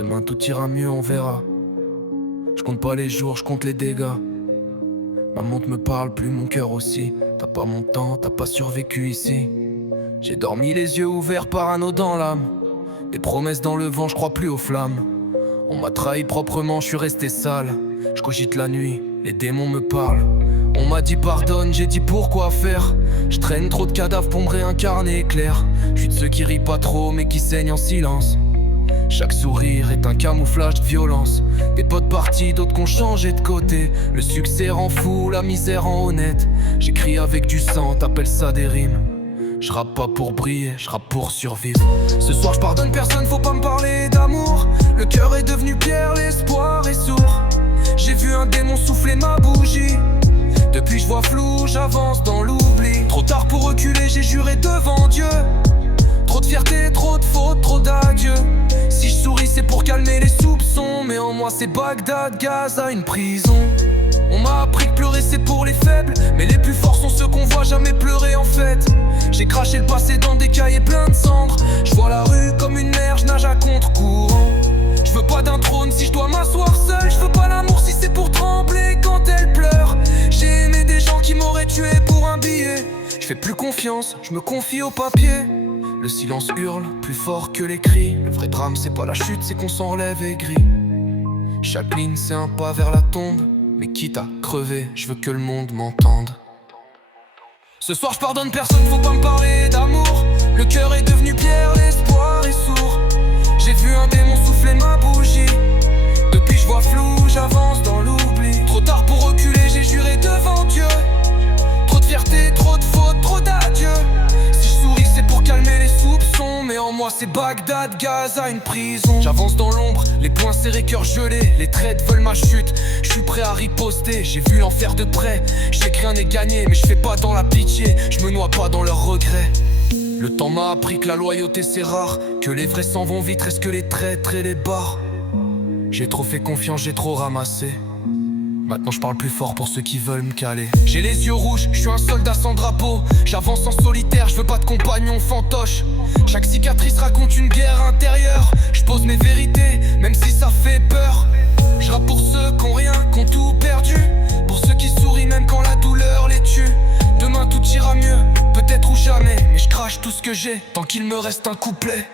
Demain tout ira mieux, on verra. Je compte pas les jours, je compte les dégâts. Ma montre me parle plus, mon cœur aussi. T'as pas mon temps, t'as pas survécu ici. J'ai dormi les yeux ouverts, parano dans l'âme. Des promesses dans le vent, je crois plus aux flammes. On m'a trahi proprement, je suis resté sale. Je cogite la nuit, les démons me parlent. On m'a dit pardonne, j'ai dit pourquoi faire. Je traîne trop de cadavres pour me réincarner clair. Je suis de ceux qui rient pas trop mais qui saignent en silence. Chaque sourire est un camouflage de violence. Des potes partis, d'autres qu'on changé de côté. Le succès rend fou, la misère rend honnête. J'écris avec du sang, t'appelles ça des rimes. Je rappe pas pour briller, je rappe pour survivre. Ce soir je pardonne personne, faut pas me parler d'amour. Le cœur est devenu pierre, l'espoir est sourd. J'ai vu un démon souffler ma bougie. Depuis je vois flou, j'avance dans l'oubli. Trop tard pour reculer, j'ai juré devant Dieu. Trop de fierté, trop de fautes, trop d'adieux. Si je souris c'est pour calmer les soupçons. Mais en moi c'est Bagdad, Gaza, une prison. On m'a appris que pleurer c'est pour les faibles. Mais les plus forts sont ceux qu'on voit jamais pleurer en fait. J'ai craché le passé dans des cahiers pleins de cendres. Je vois la rue comme une mer, je nage à contre-courant. Je veux pas d'un trône si je dois m'asseoir seul. Je veux pas l'amour si c'est pour trembler quand elle pleure. J'ai aimé des gens qui m'auraient tué pour un billet. Je fais plus confiance, je me confie au papier. Le silence hurle, plus fort que les cris. Le vrai drame c'est pas la chute, c'est qu'on s'en relève aigri. Chaque ligne c'est un pas vers la tombe. Mais quitte à crever, je veux que le monde m'entende. Ce soir je pardonne personne, faut pas me parler d'amour. Le cœur est devenu pierre, l'espoir est sourd. J'ai vu un démon souffler ma bougie. Depuis je vois flou, j'avance dans l'oubli. Trop tard pour reculer, j'ai juré devant Dieu. Trop de fierté, trop de fautes, trop d'adieux. Si je souris c'est pour calmer les soupçons. Mais en moi c'est Bagdad, Gaza, une prison. J'avance dans l'ombre, les poings serrés, cœur gelé. Les traîtres veulent ma chute, je suis prêt à riposter. J'ai vu l'enfer de près, je sais que rien n'est gagné. Mais je fais pas dans la pitié, je me noie pas dans leurs regrets. Le temps m'a appris que la loyauté c'est rare. Que les vrais s'en vont vite, reste que les traîtres et les barres. J'ai trop fait confiance, j'ai trop ramassé. Maintenant je parle plus fort pour ceux qui veulent me caler. J'ai les yeux rouges, je suis un soldat sans drapeau. J'avance en solitaire, je veux pas de compagnon fantoche. Chaque cicatrice raconte une guerre intérieure. Je pose mes vérités, même si ça fait peur. Je rappe pour ceux qui ont rien, qui ont tout perdu. Pour ceux qui sourient même quand la douleur les tue. Demain tout ira mieux, peut-être ou jamais. Mais je crache tout ce que j'ai, tant qu'il me reste un couplet.